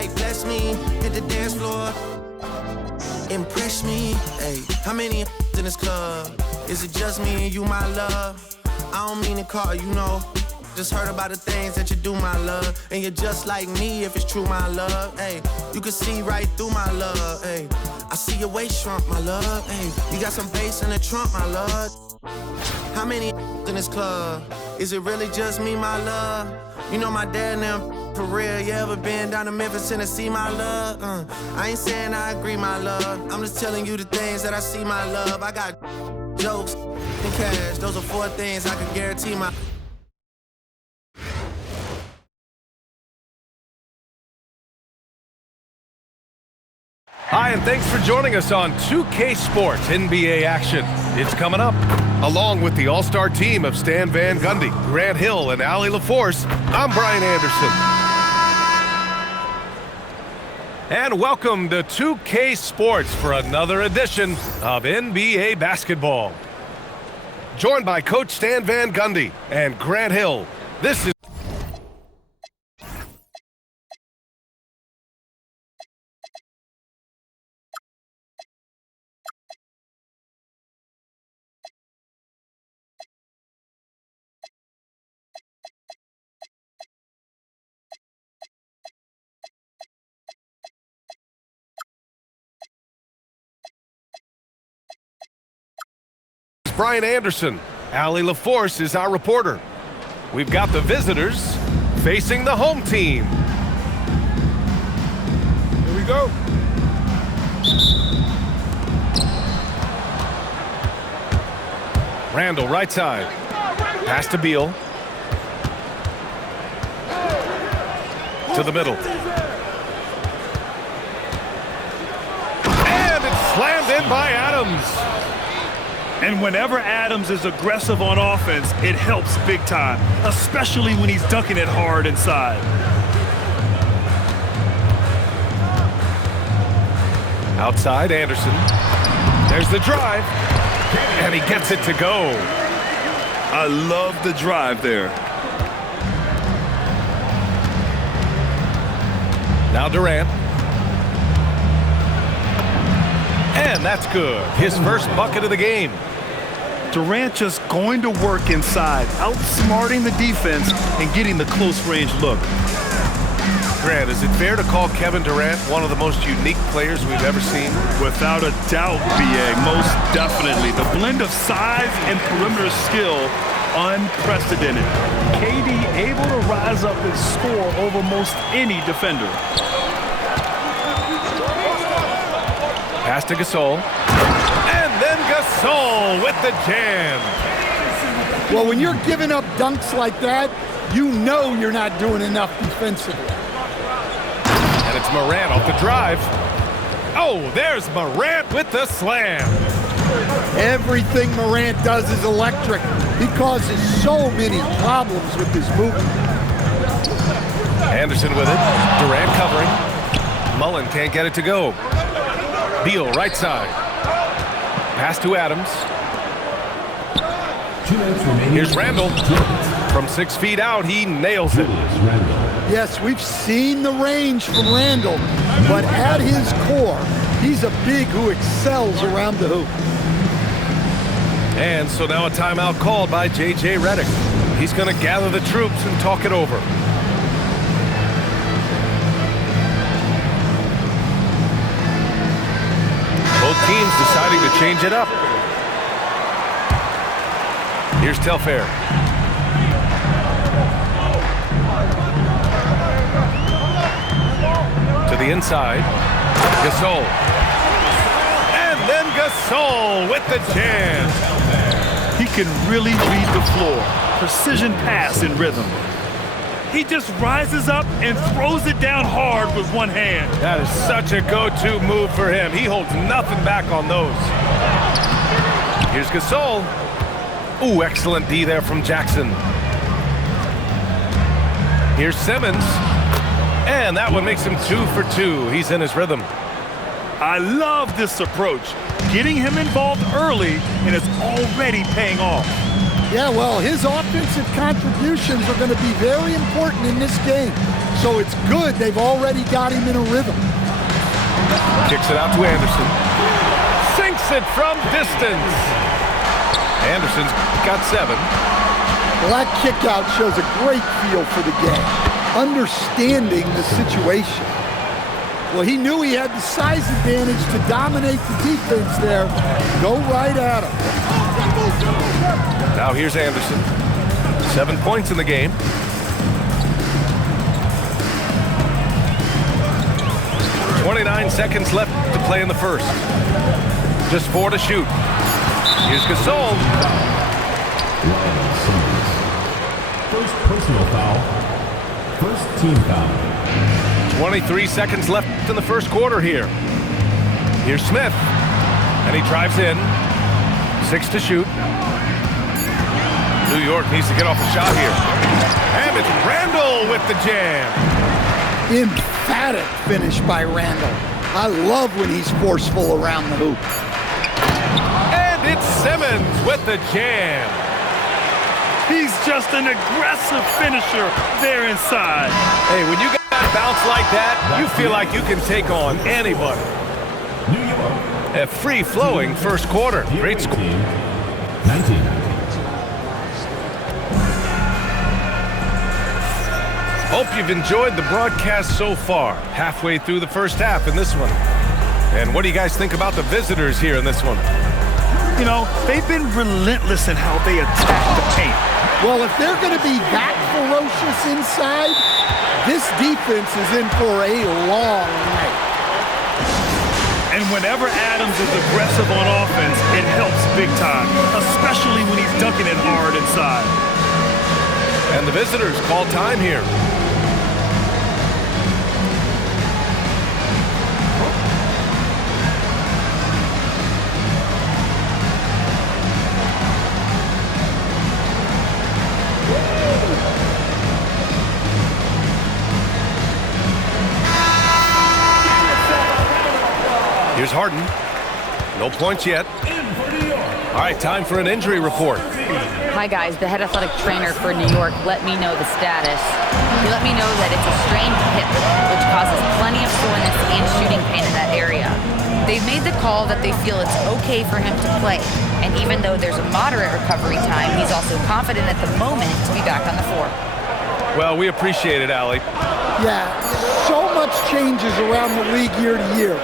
like bless me, hit the dance floor, impress me. Hey, how many in this club? Is it just me and you, my love? I don't mean to call you, know. Just heard about the things that you do, my love. And you're just like me if it's true, my love. Hey, you can see right through my love. Hey, I see your waist shrunk, my love. Hey, you got some bass in the trunk, my love. How many in this club? Is it really just me, my love? You know my dad and them, for real. You ever been down to Memphis, Tennessee, my love? I ain't saying I agree, my love. I'm just telling you the things that I see, my love. I got jokes and cash. Those are 4 things I can guarantee my... Hi, and thanks for joining us on 2K Sports NBA action. It's coming up. Along with the all-star team of Stan Van Gundy, Grant Hill, and Allie LaForce, I'm Brian Anderson. And welcome to 2K Sports for another edition of NBA basketball. Joined by Coach Stan Van Gundy and Grant Hill, this is Brian Anderson. Allie LaForce is our reporter. We've got the visitors facing the home team. Here we go. Randall, right side. Pass to Beal. To the middle. And it's slammed in by Adams. And whenever Adams is aggressive on offense, it helps big time, especially when he's dunking it hard inside. Outside, Anderson. There's the drive. And he gets it to go. I love the drive there. Now Durant. And that's good. His first bucket of the game. Durant just going to work inside, outsmarting the defense and getting the close-range look. Grant, is it fair to call Kevin Durant one of the most unique players we've ever seen? Without a doubt, B.A., most definitely. The blend of size and perimeter skill, unprecedented. KD able to rise up and score over most any defender. Pass to Gasol. And then Gasol with the jam. Well, when you're giving up dunks like that, you know you're not doing enough defensively. And it's Morant off the drive. Oh, there's Morant with the slam. Everything Morant does is electric. He causes so many problems with his movement. Anderson with it. Durant covering. Mullen can't get it to go. Beal, right side. Pass to Adams. Here's Randall. From 6 feet out, he nails it. Yes, we've seen the range from Randall, but at his core, he's a big who excels around the hoop. And so now a timeout called by J.J. Redick. He's going to gather the troops and talk it over. Both teams deciding to change it up. Here's Telfair. To the inside. Gasol. And then Gasol with the jam. He can really read the floor. Precision pass in rhythm. He just rises up and throws it down hard with one hand. That is such a go-to move for him. He holds nothing back on those. Here's Gasol. Ooh, excellent D there from Jackson. Here's Simmons. And that one makes him 2 for 2. He's in his rhythm. I love this approach. Getting him involved early, and it's already paying off. Yeah, well, his offensive contributions are going to be very important in this game. So it's good they've already got him in a rhythm. Kicks it out to Anderson. Sinks it from distance. Anderson's got 7. Well, that kick out shows a great feel for the game, understanding the situation. Well, he knew he had the size advantage to dominate the defense there. Go right at him. Now here's Anderson. 7 points in the game. .29 seconds left to play in the first. Just 4 to shoot. Here's Gasol. First personal foul. First team foul. 23 seconds left in the first quarter here. Here's Smith. And he drives in. 6 to shoot. New York needs to get off a shot here. And it's Randall with the jam. Emphatic finish by Randall. I love when he's forceful around the hoop. And it's Simmons with the jam. He's just an aggressive finisher there inside. Hey, when you got bounce like that, you feel like you can take on anybody. New York. A free-flowing first quarter. Great score. 19. Hope you've enjoyed the broadcast so far. Halfway through the first half in this one. And what do you guys think about the visitors here in this one? You know, they've been relentless in how they attack the paint. Well, if they're going to be that ferocious inside, this defense is in for a long night. And whenever Adams is aggressive on offense, it helps big time, especially when he's dunking it hard inside. And the visitors call time here. Here's Harden. No points yet. All right, time for an injury report. Hi guys, the head athletic trainer for New York let me know the status. He let me know that it's a strained hip, which causes plenty of soreness and shooting pain in that area. They've made the call that they feel it's okay for him to play. And even though there's a moderate recovery time, he's also confident at the moment to be back on the floor. Well, we appreciate it, Allie. Yeah, so much changes around the league year to year,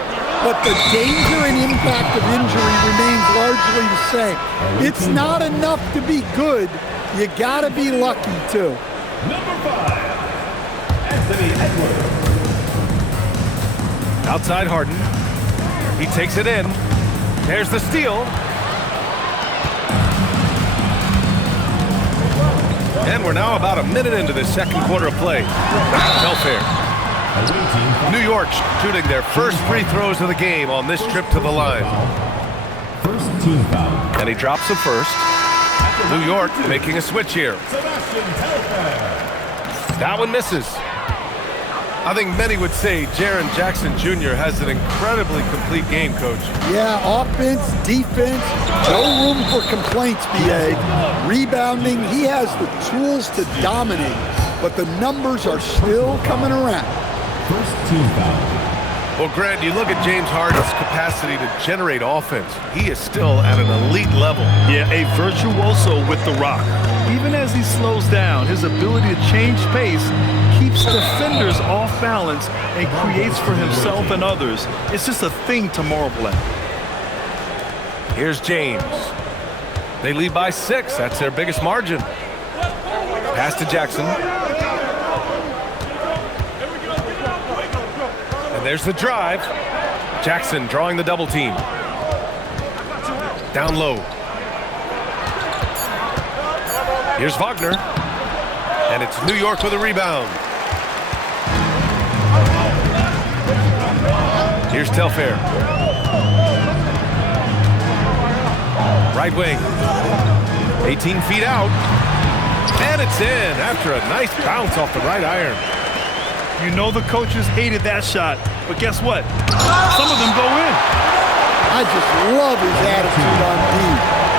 but the danger and impact of injury remains largely the same. It's not enough to be good. You gotta be lucky too. Number 5. Anthony Edwards. Outside Harden. He takes it in. There's the steal. And we're now about a minute into this second quarter of play. Telfair. New York shooting their first free throws of the game on this trip to the line. First team foul. And he drops the first. New York making a switch here. That one misses. I think many would say Jaren Jackson Jr. has an incredibly complete game, Coach. Yeah, offense, defense, no room for complaints, BA. Rebounding, he has the tools to dominate, but the numbers are still coming around. First team foul. Well, Grant, you look at James Harden's capacity to generate offense. He is still at an elite level. Yeah, a virtuoso with the rock. Even as he slows down, his ability to change pace keeps defenders off balance and creates for himself and others. It's just a thing to marvel at. Here's James. They lead by 6. That's their biggest margin. Pass to Jackson. And there's the drive. Jackson drawing the double team. Down low. Here's Wagner. And it's New York with a rebound. Here's Telfair. Right wing. 18 feet out. And it's in after a nice bounce off the right iron. You know the coaches hated that shot, but guess what? Some of them go in. I just love his attitude on D.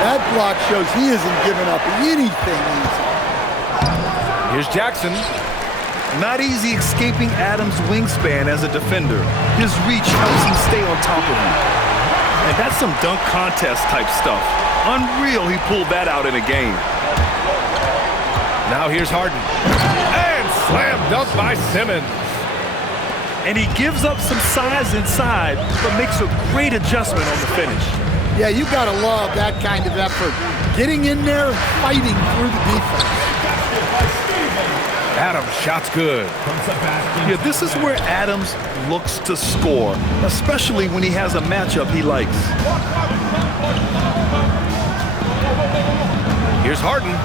That block shows he isn't giving up anything easy. Here's Jackson. Not easy escaping Adams' wingspan as a defender. His reach helps him stay on top of you. And that's some dunk contest type stuff. Unreal he pulled that out in a game. Now here's Harden. And slam dunk by Simmons. And he gives up some size inside, but makes a great adjustment on the finish. Yeah, you gotta love that kind of effort. Getting in there and fighting through the defense. Adams, shot's good. Yeah, this is where Adams looks to score, especially when he has a matchup he likes. Here's Harden.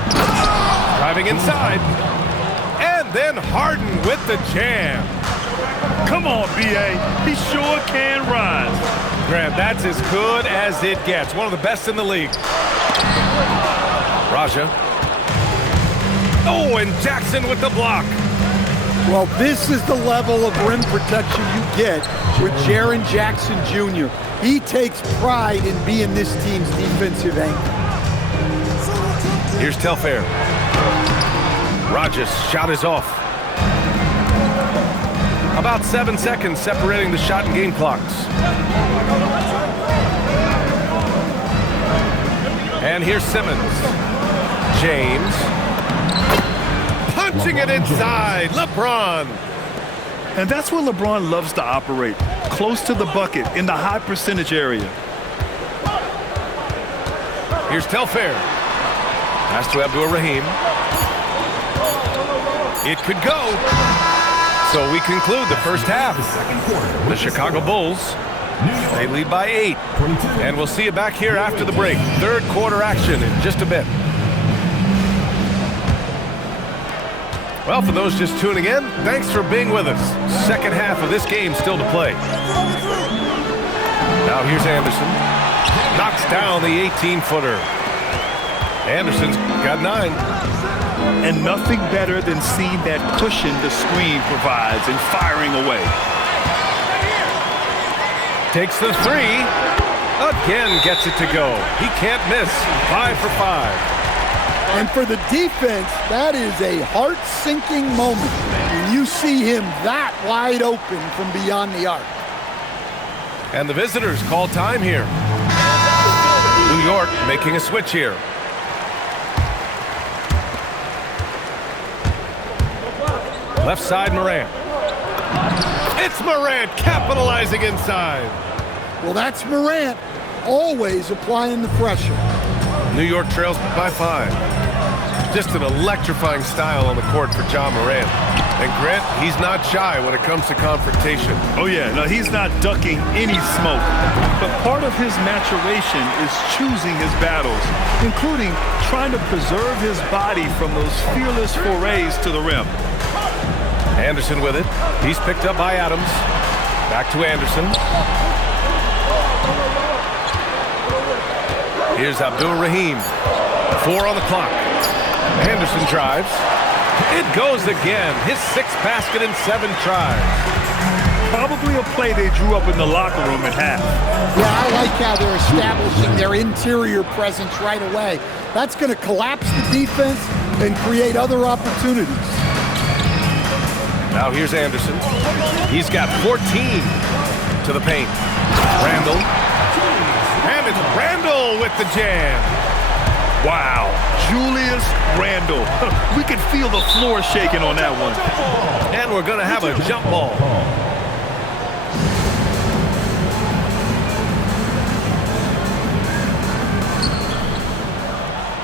Driving inside. And then Harden with the jam. Come on, B.A. He sure can rise. Grant, that's as good as it gets. One of the best in the league. Raja. Oh, and Jackson with the block. Well, this is the level of rim protection you get with Jaren Jackson Jr. He takes pride in being this team's defensive anchor. Here's Telfair. Raja's shot is off. About 7 seconds separating the shot and game clocks. And here's Simmons. James. Punching it inside. LeBron. And that's where LeBron loves to operate. Close to the bucket in the high percentage area. Here's Telfair. Pass to Abdur-Rahim. It could go. So we conclude the first half. The Chicago Bulls, they lead by 8. And we'll see you back here after the break. Third quarter action in just a bit. Well, for those just tuning in, thanks for being with us. Second half of this game still to play. Now here's Anderson. Knocks down the 18-footer. Anderson's got 9. And nothing better than seeing that cushion the screen provides and firing away. Takes the 3. Again gets it to go. He can't miss. 5 for 5. And for the defense, that is a heart-sinking moment when you see him that wide open from beyond the arc. And the visitors call time here. New York making a switch here. Left side, Morant. It's Morant capitalizing inside. Well, that's Morant, always applying the pressure. New York trails by 5. Just an electrifying style on the court for Ja Morant. And Grant, he's not shy when it comes to confrontation. Oh yeah, no, he's not ducking any smoke. But part of his maturation is choosing his battles, including trying to preserve his body from those fearless forays to the rim. Anderson with it. He's picked up by Adams. Back to Anderson. Here's Abdur-Rahim. 4 on the clock. Anderson drives. It goes again. His 6th basket in 7 tries. Probably a play they drew up in the locker room at half. Yeah, I like how they're establishing their interior presence right away. That's going to collapse the defense and create other opportunities. Now here's Anderson. He's got 14 to the paint. Randall. And it's Randall with the jam. Wow, Julius Randle. We could feel the floor shaking on that one. And we're going to have a jump ball.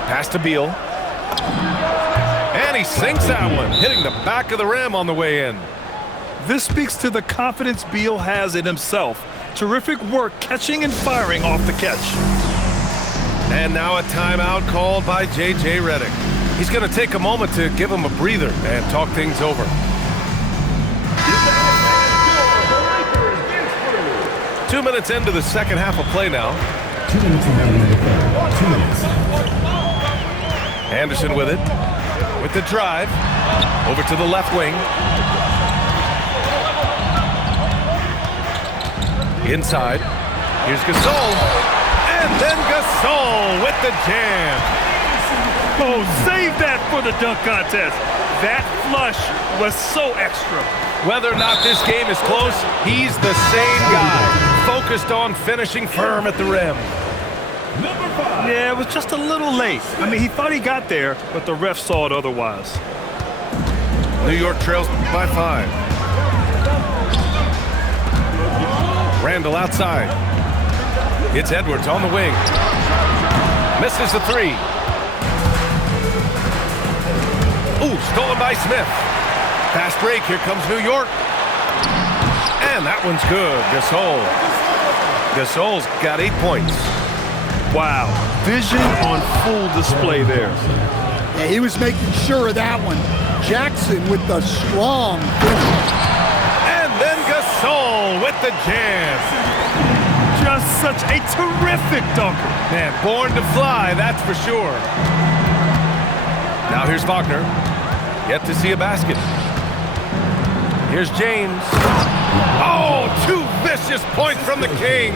Pass to Beal. And he sinks that one, hitting the back of the rim on the way in. This speaks to the confidence Beal has in himself. Terrific work catching and firing off the catch. And now a timeout called by J.J. Redick. He's going to take a moment to give him a breather and talk things over. Two minutes into the second half of play now. 2 minutes remaining. 2 minutes. Anderson with it. With the drive. Over to the left wing. Inside. Here's Gasol. And then Gasol with the jam. Oh, save that for the dunk contest. That flush was so extra. Whether or not this game is close, he's the same guy, focused on finishing firm at the rim. Yeah, it was just a little late. I mean, he thought he got there, but the ref saw it otherwise. New York trails by 5. Randall outside. It's Edwards on the wing. Misses the 3. Ooh, stolen by Smith. Fast break, here comes New York. And that one's good, Gasol. Gasol's got 8 points. Wow, vision on full display there. Yeah, he was making sure of that one. Jackson with the strong finish. And then Gasol with the jam. Just such a terrific dunker. Man, born to fly, that's for sure. Now here's Wagner. Yet to see a basket. Here's James. Oh, 2 vicious points from the King.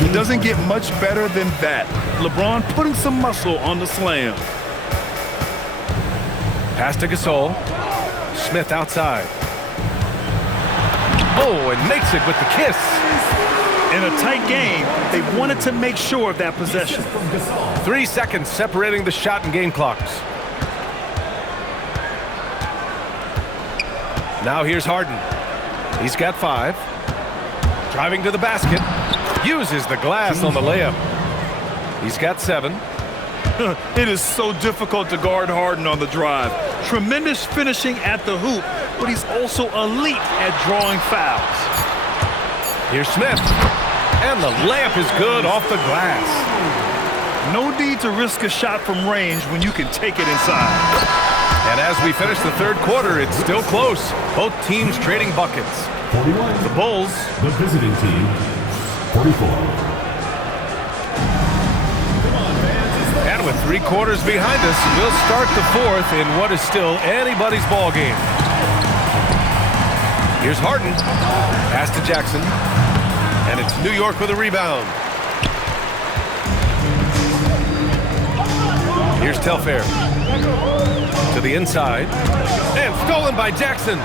It doesn't get much better than that. LeBron putting some muscle on the slam. Pass to Gasol. Smith outside. Oh, and makes it with the kiss. In a tight game, they wanted to make sure of that possession. 3 seconds separating the shot and game clocks. Now here's Harden. He's got 5. Driving to the basket. Uses the glass on the layup. He's got 7. It is so difficult to guard Harden on the drive. Tremendous finishing at the hoop, but he's also elite at drawing fouls. Here's Smith. And the layup is good off the glass. No need to risk a shot from range when you can take it inside. And as we finish the third quarter, it's still close. Both teams trading buckets. 41. The Bulls. The visiting team, 44. And with 3 quarters behind us, we'll start the 4th in what is still anybody's ball game. Here's Harden. Pass to Jackson. And it's New York with a rebound. Here's Telfair. To the inside. And stolen by Jackson.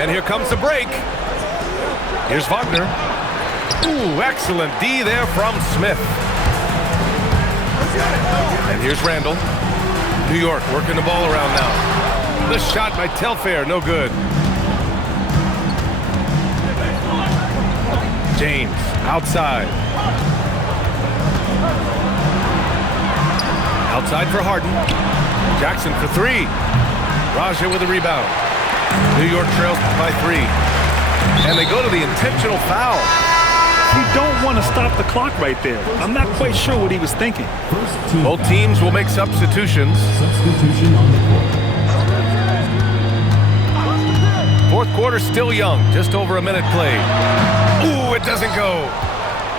And here comes the break. Here's Wagner. Ooh, excellent D there from Smith. And here's Randall. New York working the ball around now. The shot by Telfair, no good. James, outside. Outside for Harden. Jackson for 3. Raja with a rebound. New York trails by 3. And they go to the intentional foul. You don't want to stop the clock right there. I'm not quite sure what he was thinking. Both teams will make substitutions. Substitution on the court. 4th quarter still young, just over a minute played. Ooh, it doesn't go.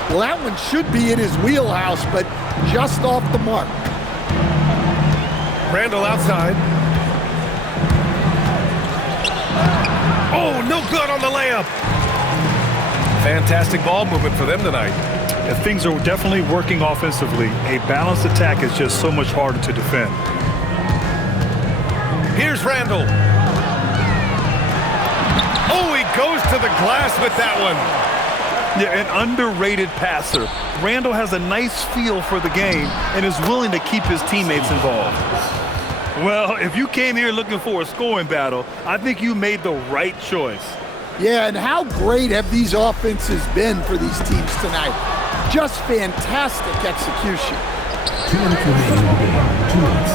Well, that one should be in his wheelhouse, but just off the mark. Randall outside. Oh, no good on the layup. Fantastic ball movement for them tonight. And things are definitely working offensively. A balanced attack is just so much harder to defend. Here's Randall. Oh, he goes to the glass with that one. Yeah, an underrated passer. Randall has a nice feel for the game and is willing to keep his teammates involved. Well, if you came here looking for a scoring battle, I think you made the right choice. Yeah, and how great have these offenses been for these teams tonight? Just fantastic execution. 2 minutes remaining in the game. 2 minutes.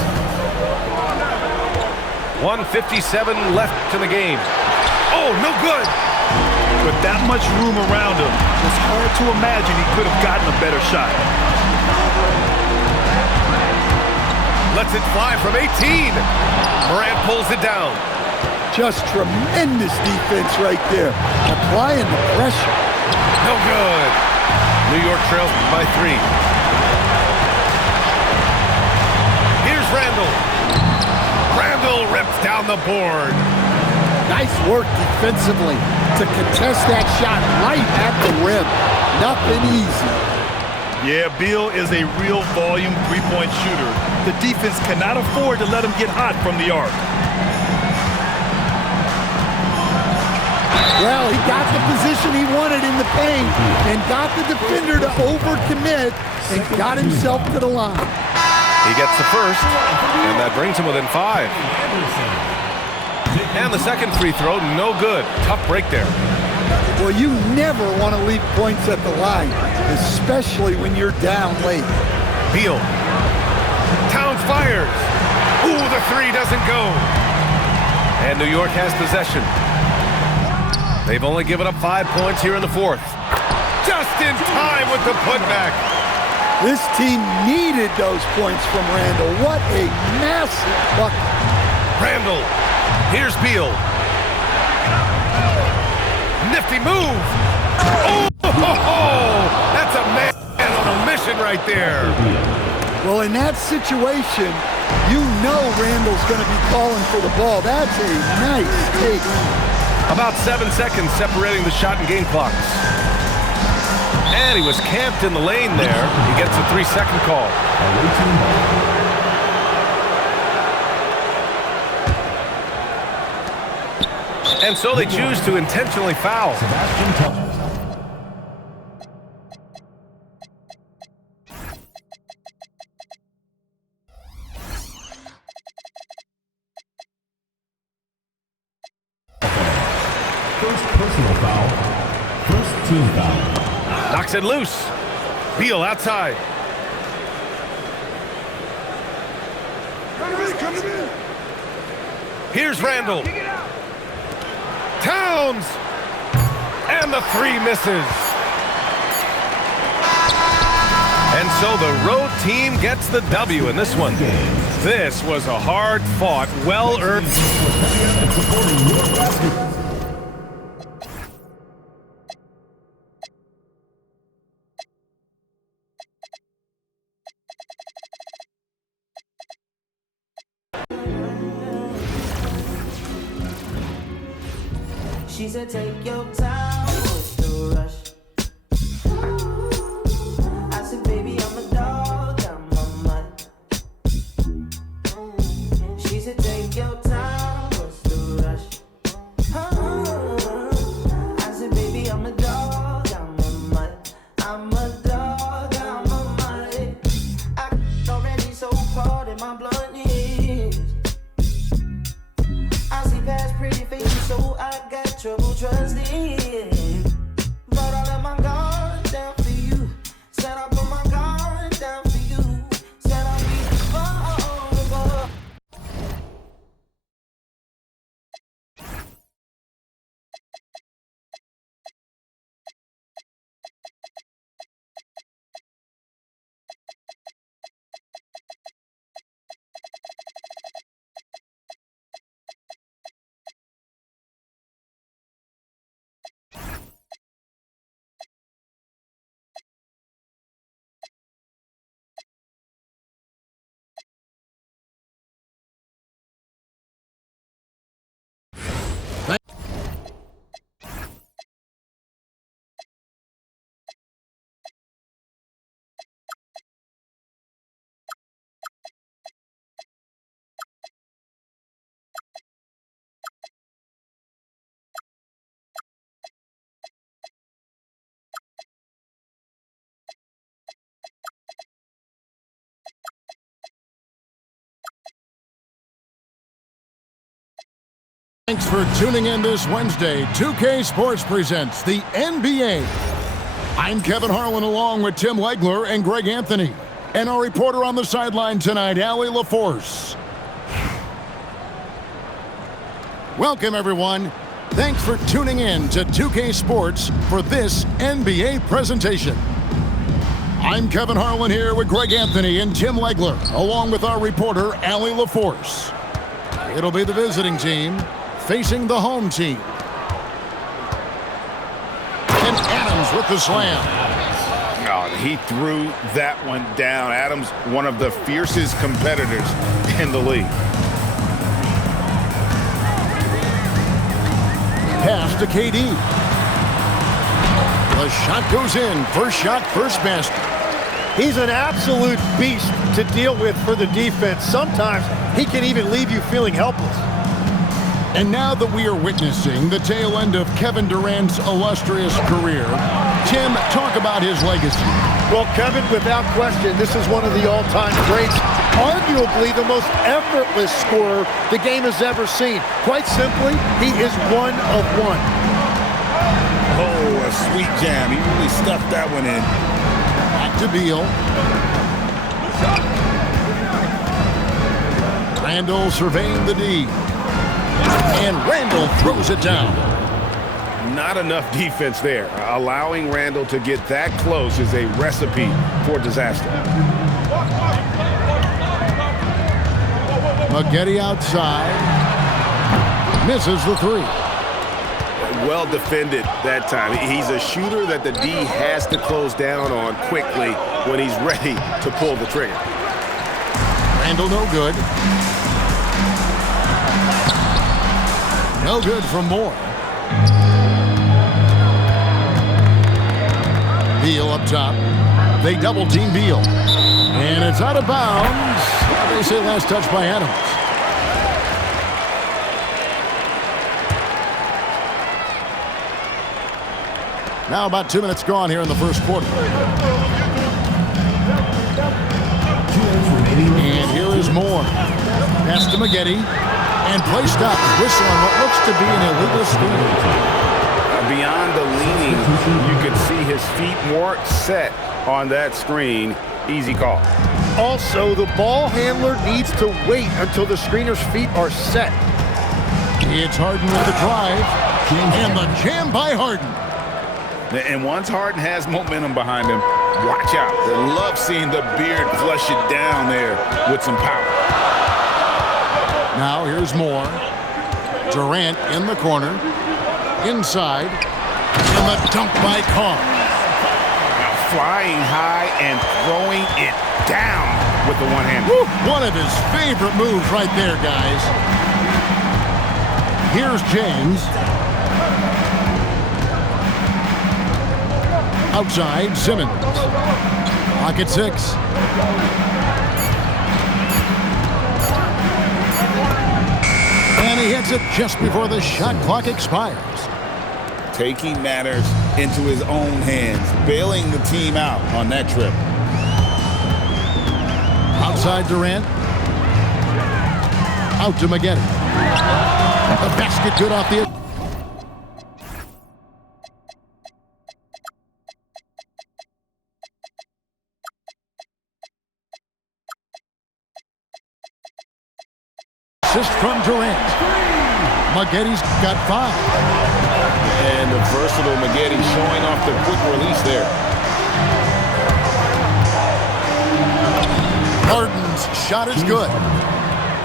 1:57 left in the game. Oh, no good. With that much room around him, it's hard to imagine he could have gotten a better shot. Lets it fly from 18. Morant pulls it down. Just tremendous defense right there. Applying the pressure. No good. New York trails by 3. Here's Randall. Randall rips down the board. Nice work defensively to contest that shot right at the rim. Nothing easy. Yeah, Beal is a real volume three-point shooter. The defense cannot afford to let him get hot from the arc. Well, he got the position he wanted in the paint and got the defender to overcommit and got himself to the line. He gets the first, and that brings him within 5. And the second free throw, no good. Tough break there. Well, you never want to leave points at the line, especially when you're down late. Beal. Towns fires. Ooh, the three doesn't go. And New York has possession. They've only given up 5 points here in the fourth. Just in time with the putback. This team needed those points from Randall. What a massive bucket. Randall. Here's Beal. Nifty move. Oh, that's a man on a mission right there. Well, in that situation, you know Randall's going to be calling for the ball. That's a nice take. About 7 seconds separating the shot and game clocks. And he was camped in the lane there. He gets a 3-second call. And so they choose to intentionally foul. Sebastian Telfair. First personal foul. First team foul. Knocks it loose. Beal outside. Here's Randall. Towns. And the three misses. And so the road team gets the W in this one. This was a hard-fought, well-earned. Supporting your basketball. She said, take your time with the rush. I said, baby, I'm a dog, I'm a mutt. She said, take your time with the rush. I said, baby, I'm a dog, I'm a mutt. I'm a dog, I'm a mutt. I already so hard in my blunt is. I see past pretty faces, so I got trouble trusting, but I let my guard down for you. Said I put my guard down for you. Said I'll be vulnerable. Thanks for tuning in this Wednesday. 2K Sports presents the NBA. I'm Kevin Harlan along with Tim Legler and Greg Anthony. And our reporter on the sideline tonight, Allie LaForce. Welcome, everyone. Thanks for tuning in to 2K Sports for this NBA presentation. I'm Kevin Harlan here with Greg Anthony and Tim Legler, along with our reporter, Allie LaForce. It'll be the visiting team facing the home team. And Adams with the slam. Oh, he threw that one down. Adams, one of the fiercest competitors in the league. Pass to KD. The shot goes in. First shot, first basket. He's an absolute beast to deal with for the defense. Sometimes he can even leave you feeling helpless. And now that we are witnessing the tail end of Kevin Durant's illustrious career, Tim, talk about his legacy. Well, Kevin, without question, this is one of the all-time greats. Arguably the most effortless scorer the game has ever seen. Quite simply, he is one of one. Oh, a sweet jam. He really stuffed that one in. Back to Beal. Randall surveying the D. And Randall throws it down. Not enough defense there. Allowing Randall to get that close is a recipe for disaster. Maggette outside. Misses the three. Well defended that time. He's a shooter that the D has to close down on quickly when he's ready to pull the trigger. Randall no good. No good from Moore. Beal up top. They double team Beal. And it's out of bounds. They say last touch by Adams. Now about 2 minutes gone here in the first quarter. And here is Moore. Pass to Maggette. And play stop. Whistle on what looks to be an illegal screen. Beyond the leaning, you could see his feet more set on that screen. Easy call. Also, the ball handler needs to wait until the screener's feet are set. It's Harden with the drive. And the jam by Harden. And once Harden has momentum behind him, watch out. They love seeing the beard flush it down there with some power. Now here's Moore. Durant in the corner. Inside. And the dunk by Carr. Now flying high and throwing it down with the one-hand. One of his favorite moves right there, guys. Here's James. Outside, Simmons. Pocket 6. And he hits it just before the shot clock expires. Taking matters into his own hands, bailing the team out on that trip. Outside Durant. Out to Maggette. The basket good off the... Assist from Durant. Maggette's got 5. And the versatile Maggette showing off the quick release there. Harden's shot is good.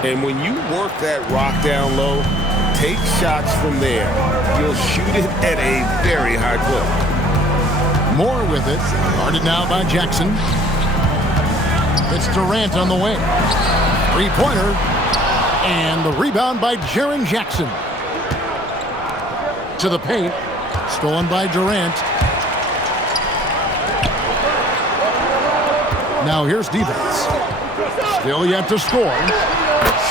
And when you work that rock down low, take shots from there. You'll shoot it at a very high clip. Moore with it. Guarded now by Jackson. It's Durant on the wing. Three-pointer. And the rebound by Jaren Jackson. To the paint. Stolen by Durant. Now here's defense. Still yet to score.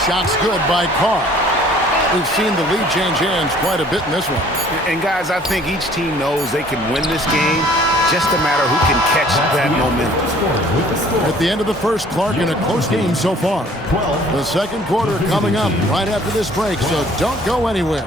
Shots good by Carr. We've seen the lead change hands quite a bit in this one. And guys, I think each team knows they can win this game. Just a matter who can catch that momentum. At the end of the first, Clark, in a close game so far. The second quarter coming up right after this break, so don't go anywhere.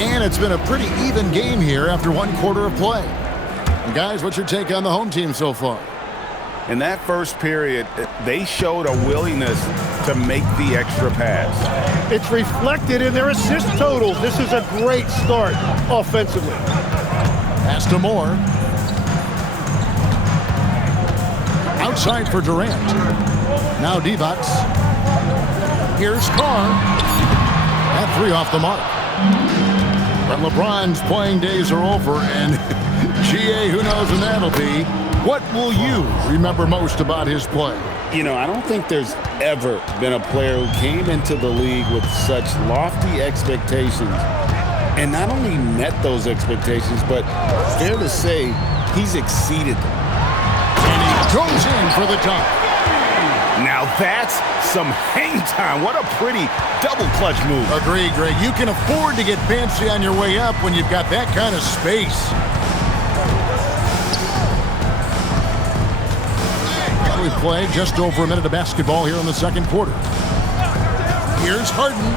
And it's been a pretty even game here after one quarter of play. And guys, what's your take on the home team so far? In that first period, they showed a willingness to make the extra pass. It's reflected in their assist totals. This is a great start offensively. Pass to Moore. Outside for Durant. Now Divac. Here's Carr. That 3 off the mark. But LeBron's playing days are over, and GA, who knows when that'll be. What will you remember most about his play? You know, I don't think there's ever been a player who came into the league with such lofty expectations and not only met those expectations, but fair to say, he's exceeded them. Goes in for the dunk. Now that's some hang time. What a pretty double clutch move. Agreed, Greg. You can afford to get fancy on your way up when you've got that kind of space. We play just over a minute of basketball here in the second quarter. Here's Harden.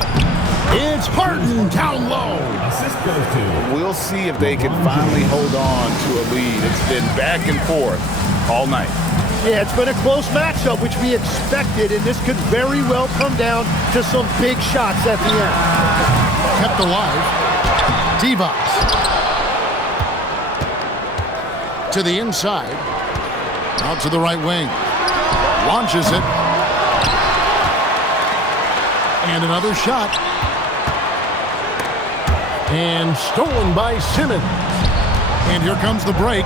It's Harden down low. Assist goes to. We'll see if they can finally hold on to a lead. It's been back and forth all night. Yeah, it's been a close matchup, which we expected, and this could very well come down to some big shots at the end. Kept alive. Divac. To the inside. Out to the right wing. Launches it. And another shot. And stolen by Simmons. And here comes the break.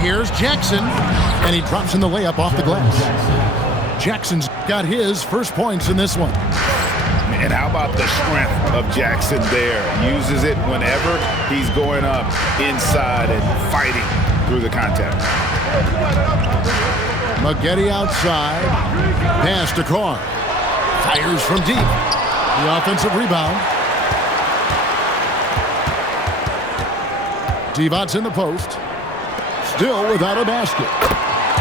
Here's Jackson. And he drops in the layup off the glass. Jackson's got his first points in this one. And how about the strength of Jackson there? Uses it whenever he's going up inside and fighting through the contact. Maggette outside. Pass to Carr. Fires from deep. The offensive rebound. Divac's in the post. Still without a basket.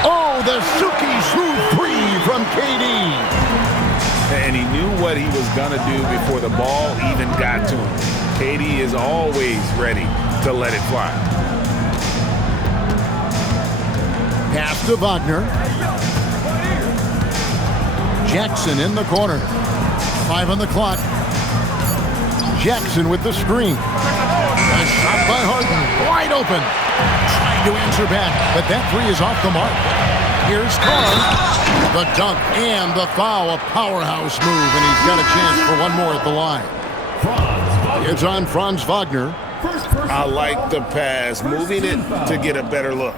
Oh, the silky smooth three from KD. And he knew what he was going to do before the ball even got to him. KD is always ready to let it fly. Pass to Wagner. Jackson in the corner. 5 on the clock. Jackson with the screen. A shot by Harden. Wide open. Trying to answer back, but that three is off the mark. Here's Carr. The dunk and the foul. A powerhouse move, and he's got a chance for one more at the line. It's on Franz Wagner. I like the pass. Moving it to get a better look.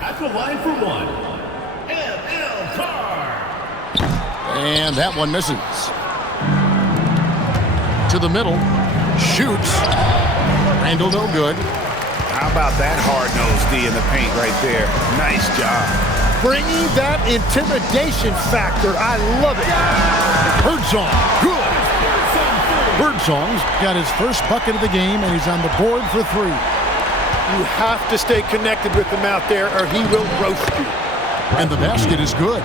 At the line for one, M.L. Carr. And that one misses. To the middle. Shoots. Randall no good. How about that hard-nosed D in the paint right there? Nice job. Bringing that intimidation factor. I love it. Birdsong. Good. Birdsong's got his first bucket of the game, and he's on the board for 3. You have to stay connected with him out there, or he will roast you. And the basket is good.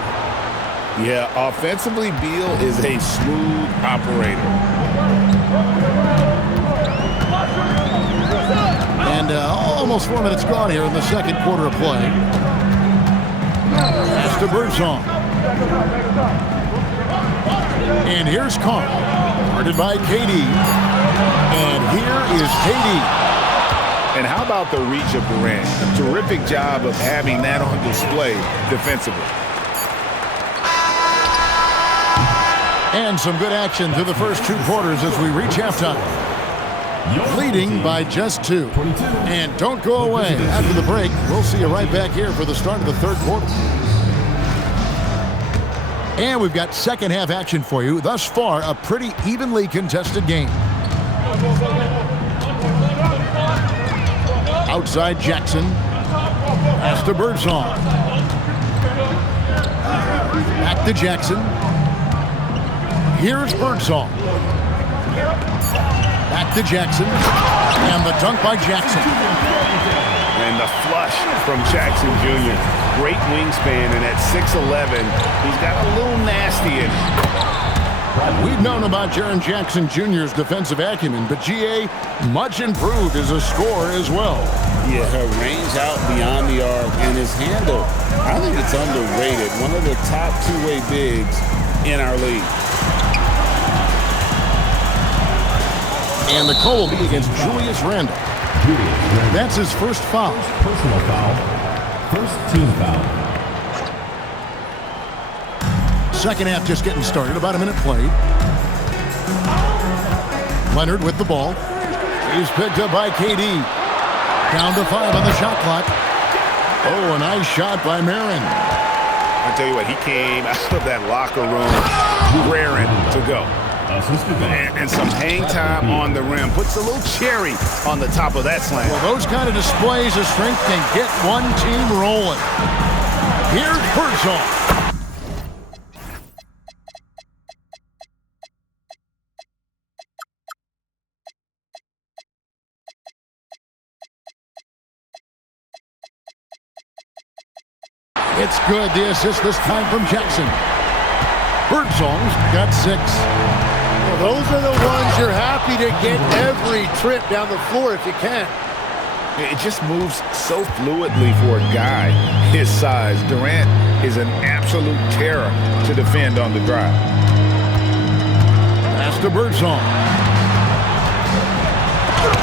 Yeah, offensively, Beal is a smooth operator. And almost 4 minutes gone here in the second quarter of play. Pass to Birdsong. And here's Carr. Guarded by KD. And here is KD. And how about the reach of Durant? A terrific job of having that on display defensively. And some good action through the first 2 quarters as we reach halftime. Leading by just 2. And don't go away. After the break, we'll see you right back here for the start of the third quarter. And we've got second half action for you. Thus far, a pretty evenly contested game. Outside Jackson. Pass to Birdsong. Back to Jackson. Here's Birdsong. Back to Jackson. And the dunk by Jackson. And the flush from Jackson Jr. Great wingspan, and at 6'11", he's got a little nasty in him. We've known about Jaren Jackson Jr.'s defensive acumen, but GA much improved as a scorer as well. Yeah, her range out beyond the arc and his handle, I think it's underrated. One of the top two-way bigs in our league. And the call will be against Julius Randle. That's his first foul. Personal foul. First team foul. Second half just getting started. About a minute played. Leonard with the ball. He's picked up by KD. Down to 5 on the shot clock. Oh, a nice shot by Marin. I tell you what, he came out of that locker room raring to go. Assistant coach. And some hang time on the rim. Puts a little cherry on the top of that slam. Well, those kind of displays of strength can get one team rolling. Here's Birdsong. It's good. The assist this time from Jackson. Birdsong's got 6. Well, those are the ones you're happy to get every trip down the floor if you can. It just moves so fluidly for a guy his size. Durant is an absolute terror to defend on the drive. Pass to Birdsong.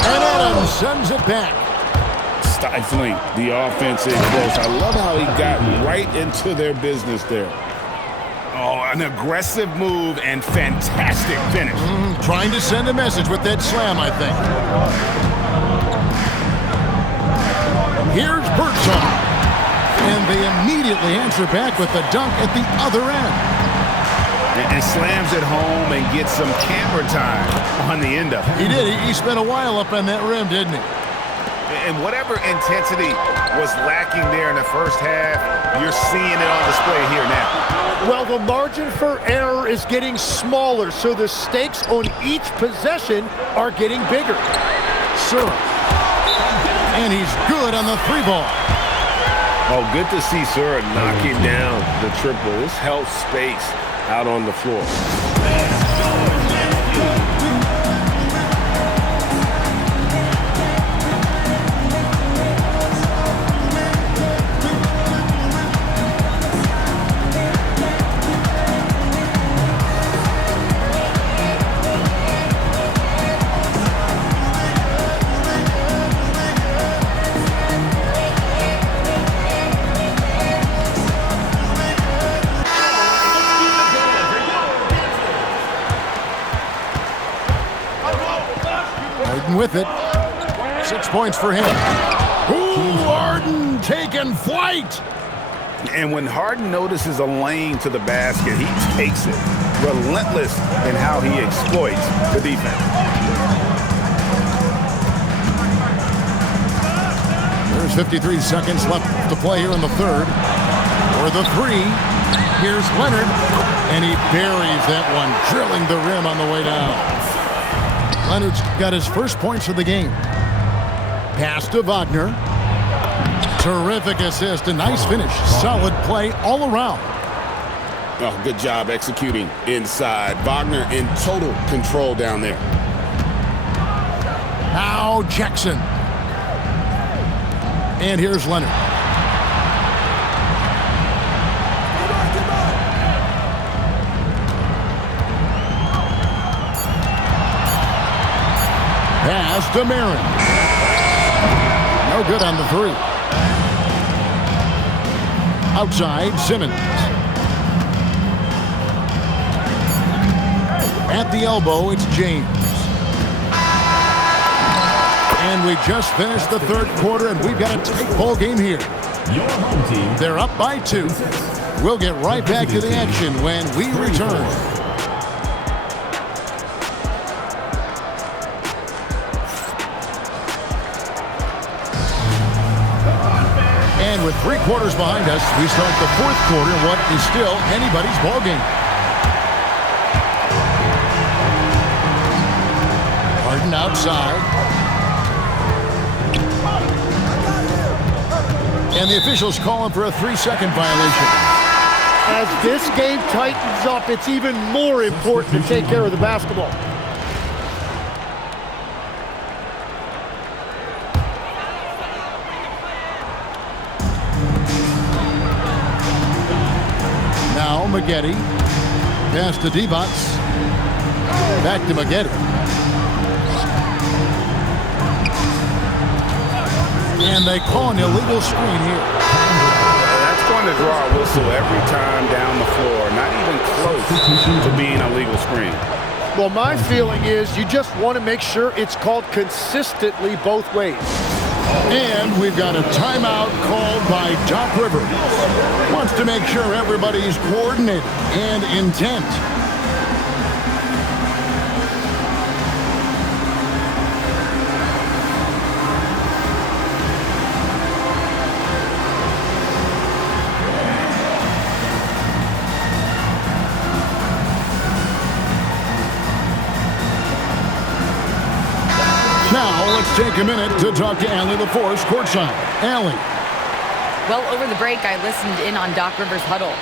And Adams sends it back. Stifling the offense in close. I love how he got right into their business there. Oh, an aggressive move and fantastic finish. Trying to send a message with that slam, I think. Here's Birdsong. And they immediately answer back with the dunk at the other end. And slams it home and gets some camera time on the end of it. He did. He spent a while up on that rim, didn't he? And whatever intensity was lacking there in the first half, you're seeing it on display here now. Well, the margin for error is getting smaller, so the stakes on each possession are getting bigger. Sure. And he's good on the 3-ball. Oh, good to see Sura knocking down the triple. This helps space out on the floor. With it. 6 points for him. Ooh, Harden taking flight. And when Harden notices a lane to the basket, he takes it. Relentless in how he exploits the defense. There's 53 seconds left to play here in the third. For the 3, here's Leonard. And he buries that one, drilling the rim on the way down. Leonard's got his first points of the game. Pass to Wagner. Terrific assist, a nice finish. Solid play all around. Oh, good job executing inside. Wagner in total control down there. Now Jackson. And here's Leonard. Pass to Marin. No good on the 3. Outside, Simmons. At the elbow, it's James. And we just finished the third quarter, and we've got a tight ball game here. Your home team. They're up by 2. We'll get right back to the action when we return. And with 3 quarters behind us, we start the fourth quarter in what is still anybody's ball game. Harden outside. And the officials calling for a 3-second violation. As this game tightens up, it's even more important to take care of the basketball. Now Maggette. Pass to Divac. Back to Maggette. And they call an illegal screen here. That's going to draw a whistle every time down the floor. Not even close to being a legal screen. Well, my feeling is you just want to make sure it's called consistently both ways. And we've got a timeout called by Doc Rivers. Wants to make sure everybody's coordinated and intent. Now let's take a minute to talk to Allie LaForce courtside. Allie. Well, over the break, I listened in on Doc Rivers' huddle.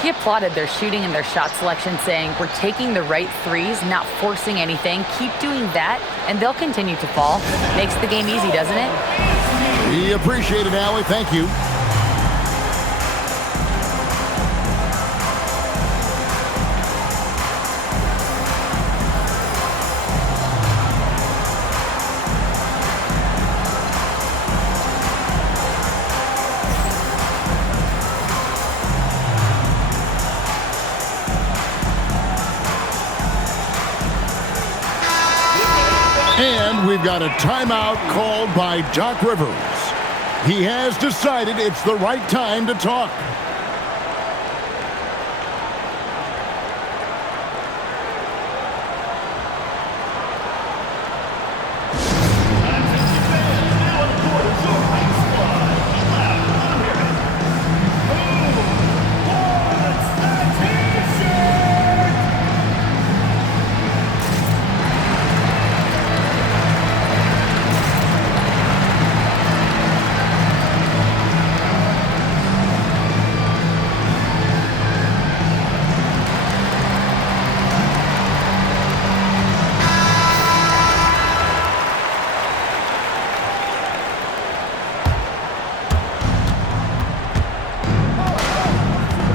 He applauded their shooting and their shot selection, saying, "We're taking the right threes, not forcing anything. Keep doing that, and they'll continue to fall." Makes the game easy, doesn't it? We appreciate it, Allie. Thank you. And we've got a timeout called by Doc Rivers. He has decided it's the right time to talk.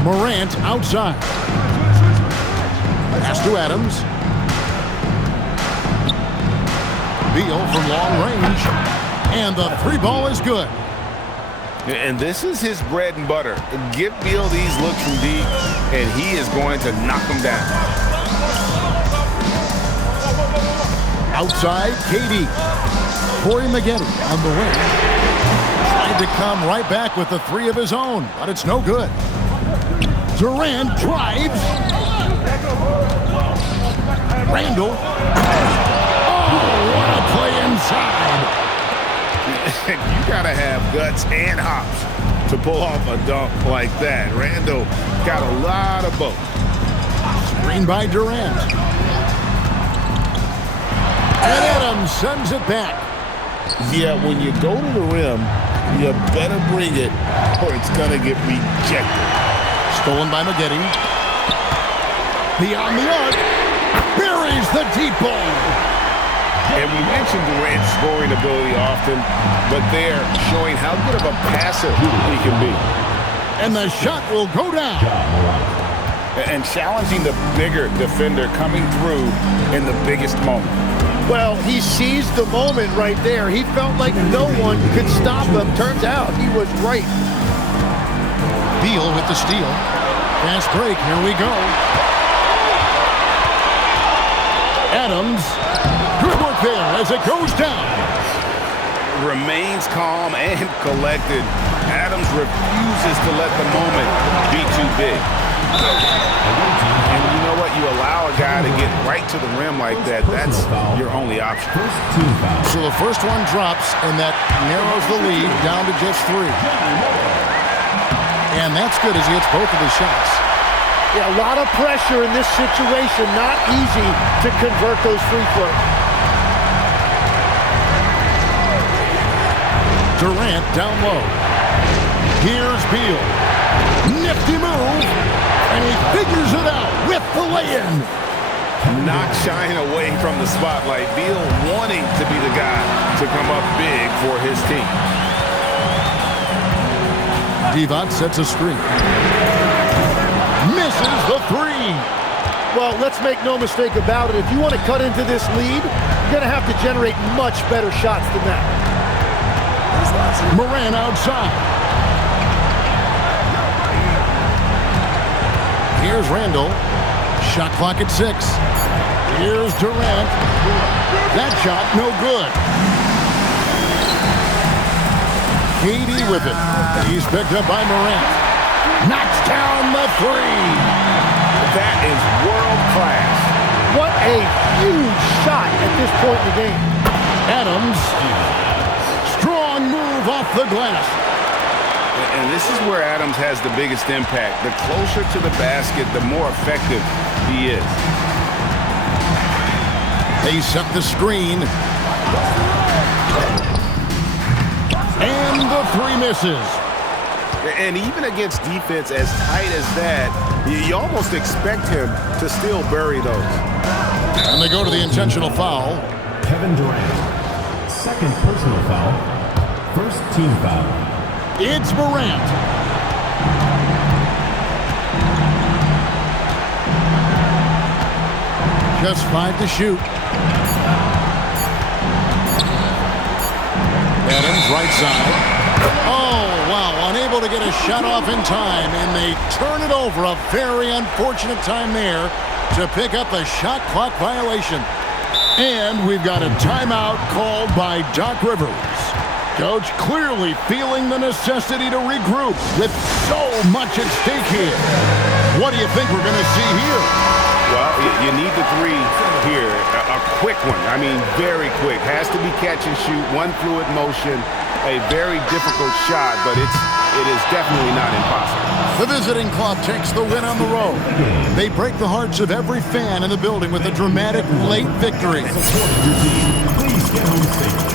Morant outside. Pass to Adams. Beal from long range. And the three ball is good. And this is his bread and butter. Give Beal these looks from deep, and he is going to knock them down. Outside, KD. Corey Maggette on the wing. Tried to come right back with the three of his own, but it's no good. Durant drives. Randall. Oh, what a play inside. You got to have guts and hops to pull off a dunk like that. Randall got a lot of both. Screen by Durant. And Adams sends it back. Yeah, when you go to the rim, you better bring it or it's going to get rejected. Stolen by Maggette. Beyond the arc. Buries the deep ball. And we mentioned Durant's scoring ability often, but they're showing how good of a passer he can be. And the shot will go down. And challenging the bigger defender coming through in the biggest moment. Well, he seized the moment right there. He felt like no one could stop him. Turns out he was right. Beal with the steal. Fast break. Here we go. Adams. Good work there as it goes down. Remains calm and collected. Adams refuses to let the moment be too big. And you know what? You allow a guy to get right to the rim like that. That's your only option. So the first one drops, and that narrows the lead down to just 3. And that's good as he hits both of his shots. Yeah, a lot of pressure in this situation. Not easy to convert those free throws. Durant down low. Here's Beal. Nifty move. And he figures it out with the lay-in. Not shying away from the spotlight. Beal wanting to be the guy to come up big for his team. Divac sets a screen. Misses the 3. Well, let's make no mistake about it. If you want to cut into this lead, you're going to have to generate much better shots than that. Morant outside. Here's Randall. Shot clock at 6. Here's Durant. That shot no good. KD with it. He's picked up by Morant. Knocks down the 3. That is world class. What a huge shot at this point in the game. Adams. Strong move off the glass. And this is where Adams has the biggest impact. The closer to the basket, the more effective he is. They set the screen. And the three misses. And even against defense as tight as that, you almost expect him to still bury those. And they go to the intentional foul. Kevin Durant. Second personal foul. First team foul. It's Morant. Just 5 to shoot. Adams, right side. Oh, wow, unable to get a shot off in time, and they turn it over. A very unfortunate time there to pick up a shot clock violation. And we've got a timeout called by Doc Rivers. Coach clearly feeling the necessity to regroup with so much at stake here. What do you think we're going to see here? Well, you need the three here, a quick one. I mean, very quick. Has to be catch and shoot, one fluid motion, a very difficult shot, but it is definitely not impossible. The visiting club takes the win on the road. They break the hearts of every fan in the building with a dramatic late victory. Please get home safely.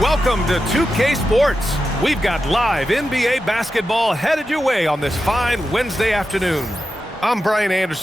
Welcome to 2K Sports. We've got live NBA basketball headed your way on this fine Wednesday afternoon. I'm Brian Anderson.